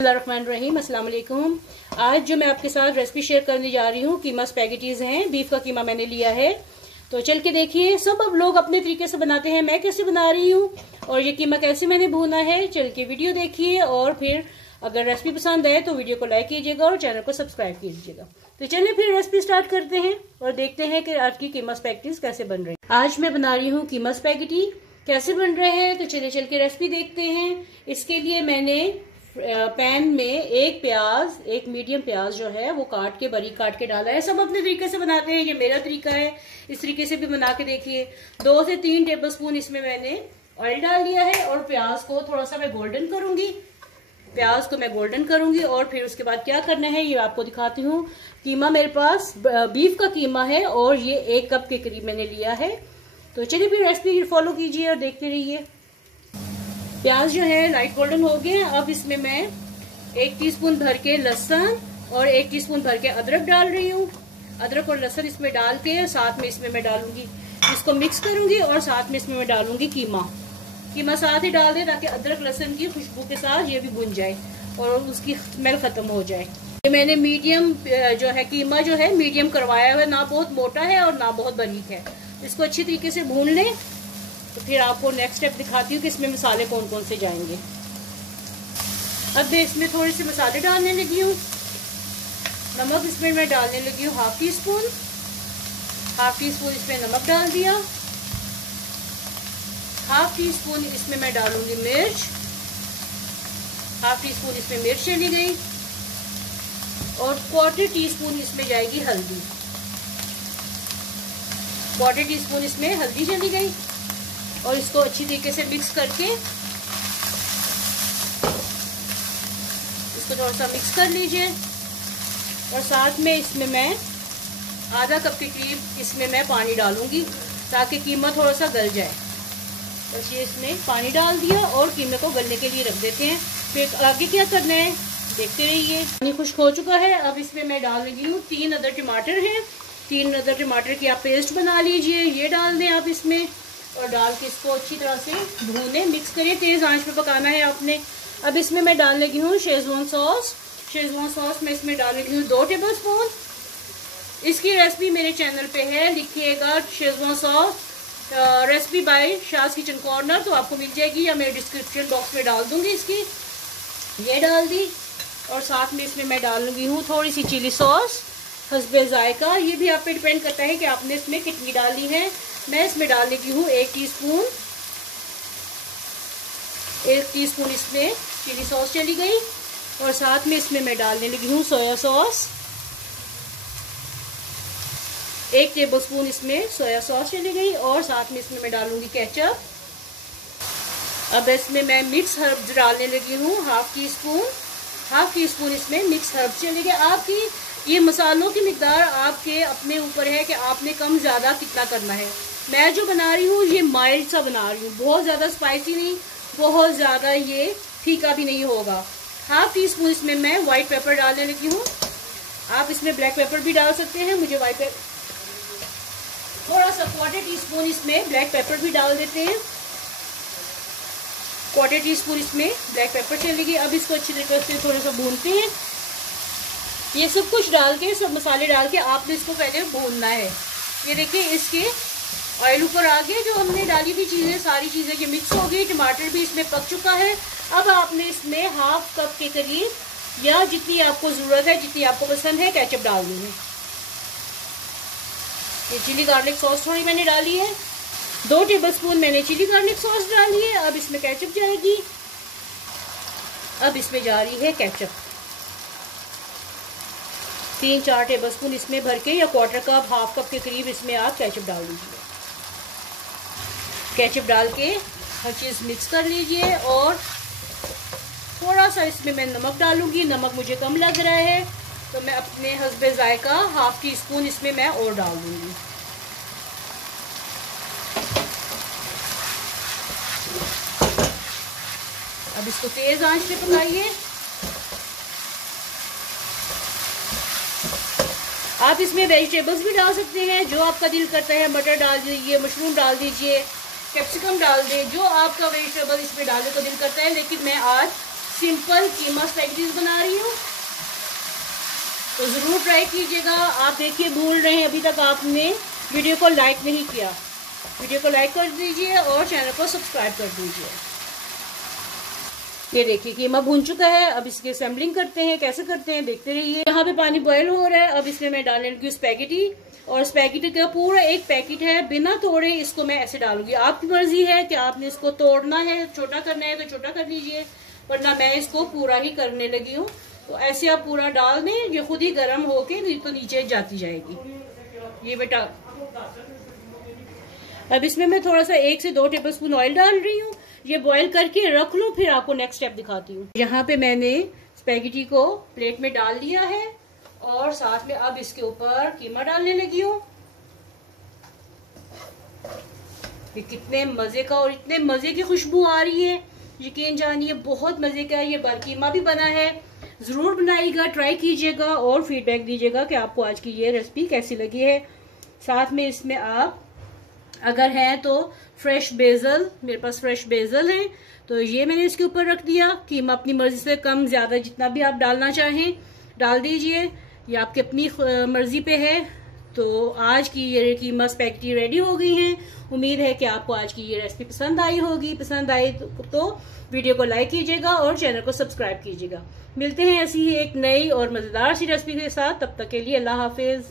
बिस्मिल्लाहिर्रहमानिर्रहीम, अस्सलाम वालेकुम। आज जो मैं आपके साथ रेसिपी शेयर करने जा रही हूँ, कीमा स्पैगेटीज़ हैं। बीफ का कीमा मैंने लिया है, तो चल के देखिए। सब अब लोग अपने तरीके से बनाते हैं, मैं कैसे बना रही हूँ और ये कीमा कैसे मैंने भूना है। चल के वीडियो देखिए और फिर अगर रेसिपी पसंद आए तो वीडियो को लाइक कीजिएगा और चैनल को सब्सक्राइब कीजिएगा। तो चलिए फिर रेसिपी स्टार्ट करते हैं और देखते हैं कि आज की कीमा स्पैगेटीज़ कैसे बन रही है। आज मैं बना रही हूँ कीमा स्पैगेटी। कैसे बन रहे हैं तो चलिए चल के रेसिपी देखते हैं। इसके लिए मैंने पैन में एक मीडियम प्याज जो है वो बारीक काट के डाला है। सब अपने तरीके से बनाते हैं, ये मेरा तरीका है, इस तरीके से भी बना के देखिए। 2 से 3 टेबलस्पून इसमें मैंने ऑयल डाल दिया है और प्याज को थोड़ा सा मैं गोल्डन करूंगी। और फिर उसके बाद क्या करना है ये आपको दिखाती हूँ। कीमा मेरे पास बीफ का कीमा है और ये 1 कप के करीब मैंने लिया है। तो चलिए फिर रेसिपी फॉलो कीजिए और देखते रहिए। प्याज जो है लाइट गोल्डन हो गया। अब इसमें मैं 1 टीस्पून भर के लहसुन और 1 टीस्पून भर के अदरक डाल रही हूँ। अदरक और लहसुन इसमें डाल के साथ में इसमें मैं डालूंगी, इसको मिक्स करूंगी और साथ में इसमें मैं डालूंगी कीमा साथ ही डाल दे ताकि अदरक लहसुन की खुशबू के साथ ये भी भुन जाए और उसकी स्मेल खत्म हो जाए। ये मैंने मीडियम जो है कीमा जो है मीडियम करवाया हुआ है, ना बहुत मोटा है और ना बहुत बारीक है। इसको अच्छी तरीके से भून लें। तो फिर आपको नेक्स्ट स्टेप दिखाती हूँ कि इसमें मसाले कौन कौन से जाएंगे। अब मैं इसमें थोड़े से मसाले डालने लगी हूँ। नमक इसमें मैं डालने लगी हूँ हाफ टी स्पून इसमें नमक डाल दिया। हाफ टी स्पून इसमें मैं डालूंगी मिर्च, हाफ टी स्पून इसमें मिर्च चली गई और 1/4 टीस्पून इसमें जाएगी हल्दी, 1/4 टीस्पून इसमें हल्दी चली गई। और इसको अच्छी तरीके से मिक्स करके इसको थोड़ा सा मिक्स कर लीजिए। और साथ में इसमें मैं आधा कप के करीब इसमें मैं पानी डालूंगी ताकि कीमा थोड़ा सा गल जाए। बस ये इसमें पानी डाल दिया और कीमे को गलने के लिए रख देते हैं। फिर आगे क्या करना है देखते रहिए। पानी खुश्क हो चुका है। अब इसमें मैं डाल लगी हूँ 3 अदर टमाटर हैं। 3 अदर टमाटर की आप पेस्ट बना लीजिए, ये डाल दें आप इसमें और डाल के इसको अच्छी तरह से भूने मिक्स करिए। तेज़ आंच पे पकाना है आपने। अब इसमें मैं डाल लगी हूँ शेजवान सॉस मैं इसमें डाल लगी हूँ 2 टेबलस्पून। इसकी रेसिपी मेरे चैनल पे है, लिखिएगा Schezwan sauce recipe by Shaz kitchen corner, तो आपको मिल जाएगी या मैं डिस्क्रिप्शन बॉक्स में डाल दूंगी इसकी। ये डाल दी और साथ में इसमें मैं डाल लगी हूँ थोड़ी सी चिली सॉस हस्बे जायका। ये भी आप पे डिपेंड करता है कि आपने इसमें कितनी डाली है। मैं इसमें डाल लगी हूँ 1 टीस्पून इसमें चिली सॉस चली गई और साथ में इसमें मैं डालने लगी हूँ सोया सॉस, 1 टेबलस्पून इसमें सोया सॉस चली गई और साथ में इसमें मैं डालूंगी केचप। अब इसमें मैं मिक्स हर्ब डालने लगी हूँ हाफ टी स्पून इसमें मिक्स हर्ब चली गई। आपकी ये मसालों की मिकदार आपके अपने ऊपर है कि आपने कम ज़्यादा कितना करना है। मैं जो बना रही हूँ ये माइल्ड सा बना रही हूँ, बहुत ज़्यादा स्पाइसी नहीं, बहुत ज़्यादा ये फीका भी नहीं होगा। हाफ टी स्पून इसमें मैं वाइट पेपर डालने लगी हूँ। आप इसमें ब्लैक पेपर भी डाल सकते हैं, मुझे वाइट पेपर थोड़ा सा 1/4 टीस्पून इसमें ब्लैक पेपर भी डाल देते हैं। 1/4 टीस्पून इसमें ब्लैक पेपर चलेगी। अब इसको अच्छी तरीके से थोड़ा सा भूनते हैं। ये सब कुछ डाल के, सब मसाले डाल के आपने इसको पहले भूनना है। ये देखिए इसके ऑयल ऊपर आ गया। जो हमने डाली थी चीज़ें, सारी चीज़ें ये मिक्स हो गई। टमाटर भी इसमें पक चुका है। अब आपने इसमें हाफ कप के करीब या जितनी आपको ज़रूरत है, जितनी आपको पसंद है, केचप डालनी है। ये चिली गार्लिक सॉस थोड़ी मैंने डाली है, 2 टेबलस्पून मैंने चिली गार्लिक सॉस डाली है। अब इसमें केचप जाएगी। अब इसमें जा रही है केचप 3-4 टेबलस्पून इसमें भर के या 1/4 कप हाफ कप के करीब इसमें आप केचप डाल दीजिए। केचप डाल के हर चीज़ मिक्स कर लीजिए और थोड़ा सा इसमें मैं नमक डालूंगी। नमक मुझे कम लग रहा है तो मैं अपने हस्बे जायका हाफ टी स्पून इसमें मैं और डाल दूंगी। अब इसको तेज आंच पे पकाइए। आप इसमें वेजिटेबल्स भी डाल सकते हैं, जो आपका दिल करता है। मटर डाल दीजिए, मशरूम डाल दीजिए, कैप्सिकम डाल दें, जो आपका वेजिटेबल इसमें डालने को दिल करता है। लेकिन मैं आज सिंपल कीमा स्पैगेटीज तो ज़रूर ट्राई कीजिएगा। आप देखिए भूल रहे हैं अभी तक आपने वीडियो को लाइक नहीं किया, वीडियो को लाइक कर दीजिए और चैनल को सब्सक्राइब कर दीजिए। ये देखिए कीमा भून चुका है। अब इसकी असेंबलिंग करते हैं, कैसे करते हैं देखते रहिए। यहाँ पे पानी बॉयल हो रहा है। अब इसमें मैं डालने लगी स्पैगेटी, और स्पैगेटी का पूरा एक पैकेट है, बिना तोड़े इसको मैं ऐसे डालूंगी। आपकी मर्जी है कि आपने इसको तोड़ना है, छोटा करना है तो छोटा कर लीजिए, वरना मैं इसको पूरा ही करने लगी हूँ। तो ऐसे आप पूरा डाल दें, ये खुद ही गर्म होके तो नीचे जाती जाएगी। ये बेटा अब इसमें मैं थोड़ा सा 1 से 2 टेबलस्पून ऑयल डाल रही हूँ। ये बॉईल करके रख लूँ, फिर आपको नेक्स्ट स्टेप दिखाती हूँ। यहाँ पे मैंने स्पैगेटी को प्लेट में डाल दिया है और साथ में अब इसके ऊपर कीमा डालने लगी हूँ। ये कितने मजे का और इतने मजे की खुशबू आ रही है, यकीन जानिए बहुत मजे का। ये कीमा भी बना है, जरूर बनाइएगा, ट्राई कीजिएगा और फीडबैक दीजिएगा कि आपको आज की ये रेसिपी कैसी लगी है। साथ में इसमें आप अगर है तो फ्रेश बेसल, मेरे पास फ्रेश बेसल है तो ये मैंने इसके ऊपर रख दिया। कीमा अपनी मर्जी से कम ज्यादा जितना भी आप डालना चाहें डाल दीजिए, ये आपकी अपनी मर्जी पे है। तो आज की ये कीमा स्पैगेटी रेडी हो गई हैं। उम्मीद है कि आपको आज की ये रेसिपी पसंद आई होगी। पसंद आई तो वीडियो को लाइक कीजिएगा और चैनल को सब्सक्राइब कीजिएगा। मिलते हैं ऐसी ही एक नई और मजेदार सी रेसिपी के साथ, तब तक के लिए अल्लाह हाफिज।